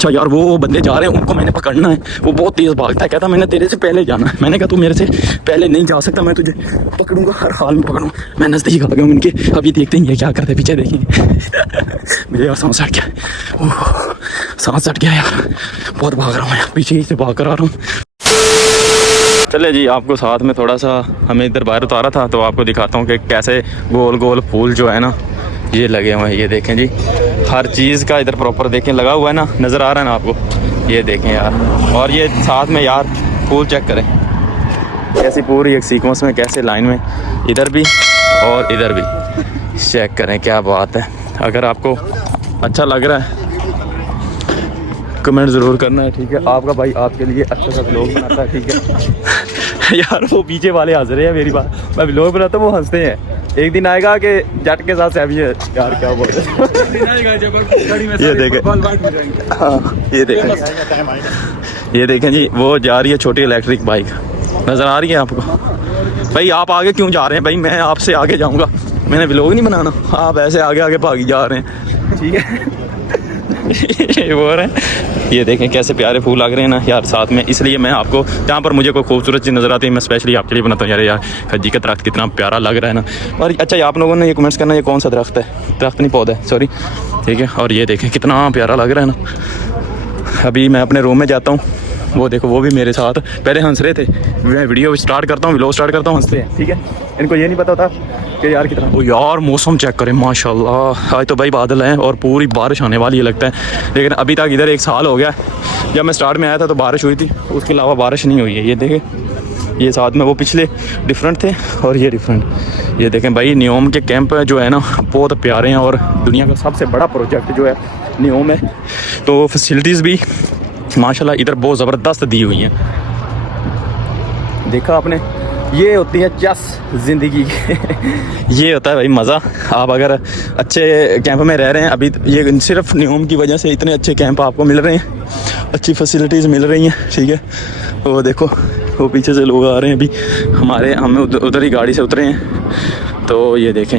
अच्छा यार वो बंदे जा रहे हैं, उनको मैंने पकड़ना है। वो बहुत तेज़ भागता है, कहता मैंने तेरे से पहले जाना है। मैंने कहा तू मेरे से पहले नहीं जा सकता, मैं तुझे पकड़ूंगा, हर हाल में पकड़ूंगा। मैं नज़दीक आ गया हूँ इनके, अभी देखते हैं ये क्या करते हैं, पीछे देखेंगे। मुझे यार सांस हट गया, ओह सांस हट गया यार, बहुत भाग रहा हूँ यार, पीछे ही से भाग कर आ रहा हूँ। चले जी, आपको साथ में थोड़ा सा हमें इधर बाहर उतारा था, तो आपको दिखाता हूँ कि कैसे गोल गोल फूल जो है ना ये लगे हुए हैं। ये देखें जी, हर चीज़ का इधर प्रॉपर देखें लगा हुआ है ना, नज़र आ रहा है ना आपको, ये देखें यार। और ये साथ में यार फूल चेक करें कैसी पूरी एक सीक्वेंस में, कैसे लाइन में, इधर भी और इधर भी, चेक करें क्या बात है। अगर आपको अच्छा लग रहा है कमेंट ज़रूर करना है, ठीक है। आपका भाई आपके लिए अच्छा सा व्लॉग बनाता है, ठीक है। यार वो पीछे वाले हंस रहे हैं मेरी बात, मैं व्लॉग बनाता हूँ वो हंसते हैं। एक दिन आएगा कि जट के साथ सहबी है यार, क्या बोल रहे हैं। ये देखें, हाँ ये देखें, ये देखें जी, वो जा रही है छोटी इलेक्ट्रिक बाइक, नज़र आ रही है आपको। भाई आप आगे क्यों जा रहे हैं भाई, मैं आपसे आगे जाऊँगा, मैंने व्लॉग नहीं बनाना, आप ऐसे आगे आगे भागी जा रहे हैं, ठीक है। ये बोल रहे हैं, ये देखें कैसे प्यारे फूल लग रहे हैं ना यार साथ में। इसलिए मैं आपको जहाँ पर मुझे कोई खूबसूरत चीज़ नज़र आती है मैं स्पेशली आपके लिए बनाता हूँ। यार खज्जी का दरख्त कितना प्यारा लग रहा है ना। और अच्छा आप लोगों ने ये कमेंट्स करना ये कौन सा दरख्त है, दरख्त नहीं पौधा है, सॉरी, ठीक है। और ये देखें कितना प्यारा लग रहा है ना। अभी मैं अपने रूम में जाता हूँ, वो देखो वो भी मेरे साथ पहले हंस रहे थे। मैं वीडियो स्टार्ट करता हूँ, व्लॉग स्टार्ट करता हूँ, हंसते हैं, ठीक है। इनको ये नहीं पता था कि यार कितना। वो यार मौसम चेक करें माशाल्लाह, आज तो भाई बादल हैं और पूरी बारिश आने वाली है लगता है। लेकिन अभी तक इधर एक साल हो गया, जब मैं स्टार्ट में आया था तो बारिश हुई थी, उसके अलावा बारिश नहीं हुई है। ये देखें, ये साथ में वो पिछले डिफरेंट थे और ये डिफरेंट। ये देखें भाई, नियोम के कैंप जो है ना बहुत प्यारे हैं और दुनिया का सबसे बड़ा प्रोजेक्ट जो है नियोम है। तो फैसिलिटीज़ भी माशाल्लाह इधर बहुत ज़बरदस्त दी हुई हैं। देखा आपने, ये होती है चस ज़िंदगी ये होता है भाई मज़ा। आप अगर अच्छे कैंप में रह रहे हैं, अभी ये सिर्फ नियोम की वजह से इतने अच्छे कैंप आपको मिल रहे हैं, अच्छी फैसिलिटीज़ मिल रही हैं, ठीक है। वो देखो वो पीछे से लोग आ रहे हैं अभी हम उधर ही गाड़ी से उतरे हैं। तो ये देखें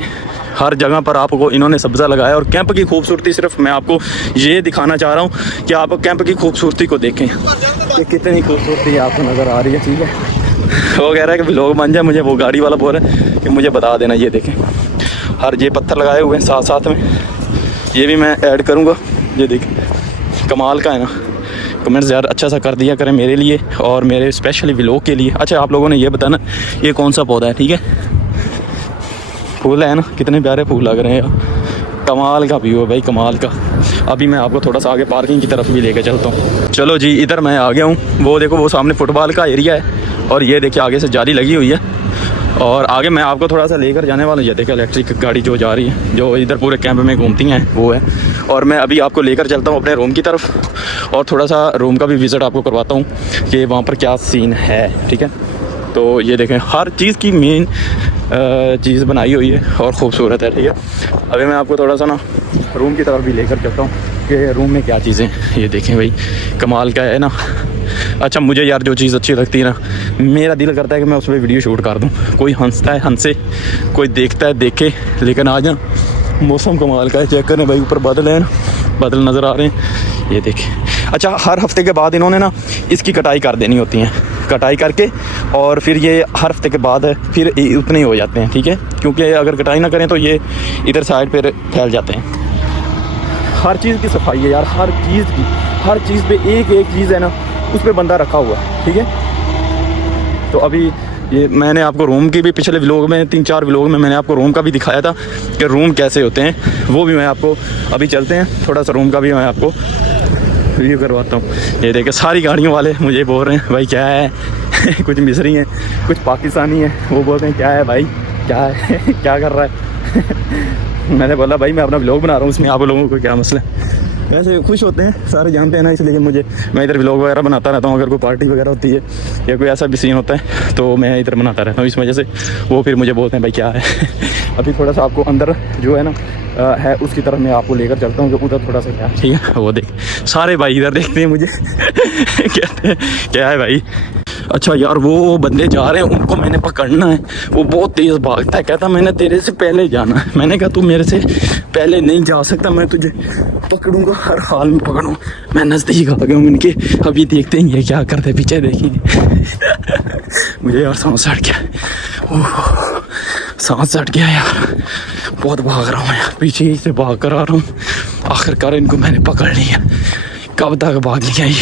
हर जगह पर आपको इन्होंने सब्ज़ा लगाया। और कैंप की खूबसूरती सिर्फ मैं आपको ये दिखाना चाह रहा हूँ कि आप कैंप की खूबसूरती को देखें कि कितनी खूबसूरती आपको नज़र आ रही है, ठीक है। वो कह रहा है कि व्लॉग बन जाए, मुझे वो गाड़ी वाला बोल रहा है कि मुझे बता देना। ये देखें हर ये पत्थर लगाए हुए हैं साथ साथ में, ये भी मैं ऐड करूँगा। ये देखें कमाल का है ना। कमेंट्स यार अच्छा सा कर दिया करें मेरे लिए और मेरे स्पेशली व्लॉग के लिए। अच्छा आप लोगों ने ये बताना ये कौन सा पौधा है, ठीक है। फूल है ना, कितने प्यारे फूल लग रहे हैं यार, कमाल का व्यू है भाई, कमाल का। अभी मैं आपको थोड़ा सा आगे पार्किंग की तरफ भी लेके चलता हूँ। चलो जी, इधर मैं आ गया हूँ। वो देखो वो सामने फुटबॉल का एरिया है और ये देखिए आगे से जाली लगी हुई है। और आगे मैं आपको थोड़ा सा लेकर जाने वाला हूँ। ये देखिए इलेक्ट्रिक गाड़ी जो जा रही है, जो इधर पूरे कैंप में घूमती हैं, वो है। और मैं अभी आपको लेकर चलता हूँ अपने रूम की तरफ और थोड़ा सा रूम का भी विज़िट आपको करवाता हूँ कि वहाँ पर क्या सीन है, ठीक है। तो ये देखें हर चीज़ की मेन चीज़ बनाई हुई है और ख़ूबसूरत है, ठीक है। अभी मैं आपको थोड़ा सा ना रूम की तरफ भी लेकर चलता हूँ कि रूम में क्या चीज़ें। ये देखें भाई कमाल का है ना। अच्छा मुझे यार जो चीज़ अच्छी लगती है ना, मेरा दिल करता है कि मैं उस पर वीडियो शूट कर दूँ। कोई हंसता है हंसे, कोई देखता है देखे, लेकिन आज ना मौसम कमाल का है। चेक करें भाई, ऊपर बादल है ना, बादल नज़र आ रहे हैं, ये देखें। अच्छा हर हफ्ते के बाद इन्होंने ना इसकी कटाई कर देनी होती है, कटाई करके और फिर ये हर हफ्ते के बाद फिर उतने ही हो जाते हैं, ठीक है। क्योंकि अगर कटाई ना करें तो ये इधर साइड पर फैल जाते हैं। हर चीज़ की सफाई है यार, हर चीज़ की, हर चीज़ पे एक एक चीज़ है ना उस पर बंदा रखा हुआ है, ठीक है। तो अभी ये मैंने आपको रूम की भी पिछले व्लॉग में 3-4 व्लॉग में मैंने आपको रूम का भी दिखाया था कि रूम कैसे होते हैं, वो भी मैं आपको अभी चलते हैं थोड़ा सा रूम का भी मैं आपको रिव्यू करवाता हूँ। ये देखिए सारी गाड़ियों वाले मुझे बोल रहे हैं भाई क्या है कुछ मिस्री हैं, कुछ पाकिस्तानी हैं, वो बोलते हैं क्या है भाई, क्या है क्या कर रहा है मैंने बोला भाई मैं अपना व्लॉग बना रहा हूँ, इसमें आप लोगों को क्या मसला है। वैसे खुश होते हैं सारे, जानते हैं ना, इसलिए मैं इधर व्लॉग वगैरह बनाता रहता हूँ। अगर कोई पार्टी वगैरह होती है या कोई ऐसा भी सीन होता है तो मैं इधर बनाता रहता हूँ। इस वजह से वो फिर मुझे बोलते हैं भाई क्या है अभी थोड़ा सा आपको अंदर जो है ना है उसकी तरफ मैं आपको लेकर चलता हूँ कि उधर थोड़ा सा क्या ठीक है। वो देख सारे भाई इधर देखते हैं मुझे कहते हैं क्या है भाई। अच्छा यार वो बंदे जा रहे हैं, उनको मैंने पकड़ना है। वो बहुत तेज़ भागता है, कहता मैंने तेरे से पहले जाना है। मैंने कहा तू मेरे से पहले नहीं जा सकता, मैं तुझे पकड़ूंगा, हर हाल में पकड़ूँ। मैं नज़दीक आ गया हूँ इनके, अभी देखते हैं ये क्या करते, पीछे देखेंगे। मुझे यार सांस चढ़ गया, ओह सांस चढ़ गया यार, बहुत भाग रहा हूँ यार, पीछे ही से भाग कर आ रहा हूँ। आखिरकार इनको मैंने पकड़ लिया, कब तक भाग लिया ये।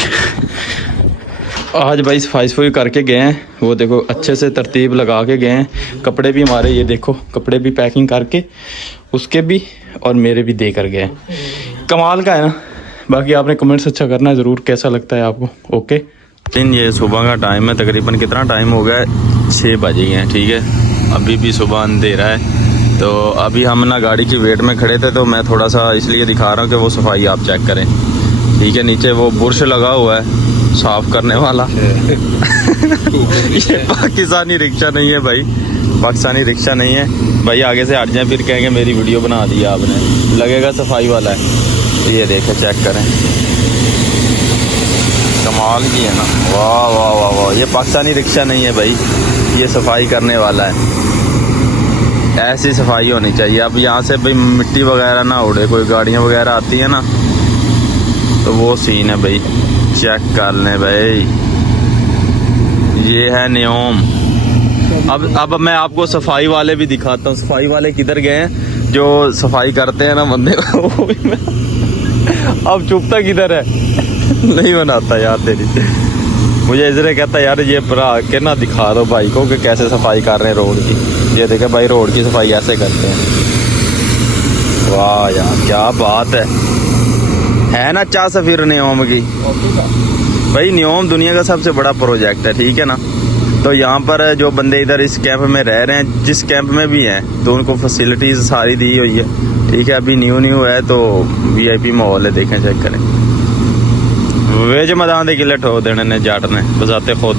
आज भाई सफाई करके गए हैं, वो देखो अच्छे से तरतीब लगा के गए हैं। कपड़े भी हमारे ये देखो, कपड़े भी पैकिंग करके उसके भी और मेरे भी दे कर गए हैं। कमाल का है ना। बाकी आपने कमेंट्स अच्छा करना है ज़रूर, कैसा लगता है आपको। ओके, लेकिन ये सुबह का टाइम है, तकरीबन कितना टाइम हो गया है, 6 बज गए हैं, ठीक है। अभी भी सुबह अंधेरा है, तो अभी हम ना गाड़ी की वेट में खड़े थे, तो मैं थोड़ा सा इसलिए दिखा रहा हूँ कि वो सफाई आप चेक करें, ठीक है। नीचे वो बुरश लगा हुआ है साफ करने वाला। ये पाकिस्तानी रिक्शा नहीं है भाई, पाकिस्तानी रिक्शा नहीं है भाई। आगे से हट जाए फिर कहेंगे मेरी वीडियो बना दी आपने, लगेगा सफाई वाला है। तो ये देखें, चेक करें, कमाल की है ना। वाह वाह वाह वाह, ये पाकिस्तानी रिक्शा नहीं है भाई, ये सफाई करने वाला है। ऐसी सफाई होनी चाहिए। अब यहाँ से भाई मिट्टी वगैरह ना उड़े, कोई गाड़ियाँ वगैरह आती है ना, तो वो सीन है भाई। चेक कर लें भाई, ये है नियम। अब मैं आपको सफाई वाले भी दिखाता हूँ। सफाई वाले किधर गए हैं, जो सफाई करते हैं ना बंदे, वो भी मैं अब चुपता किधर है। नहीं बनाता यार तेरी, मुझे इधर कहता यार ये भरा के ना दिखा दो भाई को कि कैसे सफाई कर रहे हैं रोड की। ये देखे भाई, रोड की सफाई ऐसे करते हैं। वाह यार क्या बात है ना। चाह सफीर नियोम की भाई, नियोम दुनिया का सबसे बड़ा प्रोजेक्ट है, ठीक है ना। तो यहाँ पर जो बंदे इधर इस कैंप में रह रहे हैं, जिस कैंप में भी हैं, तो उनको फैसिलिटीज सारी दी हुई है, ठीक है। अभी न्यू है तो VIP माहौल है, देखें चेक करें। वेज मैदान के किले ठो देने ने जाट ने बजाते खुद।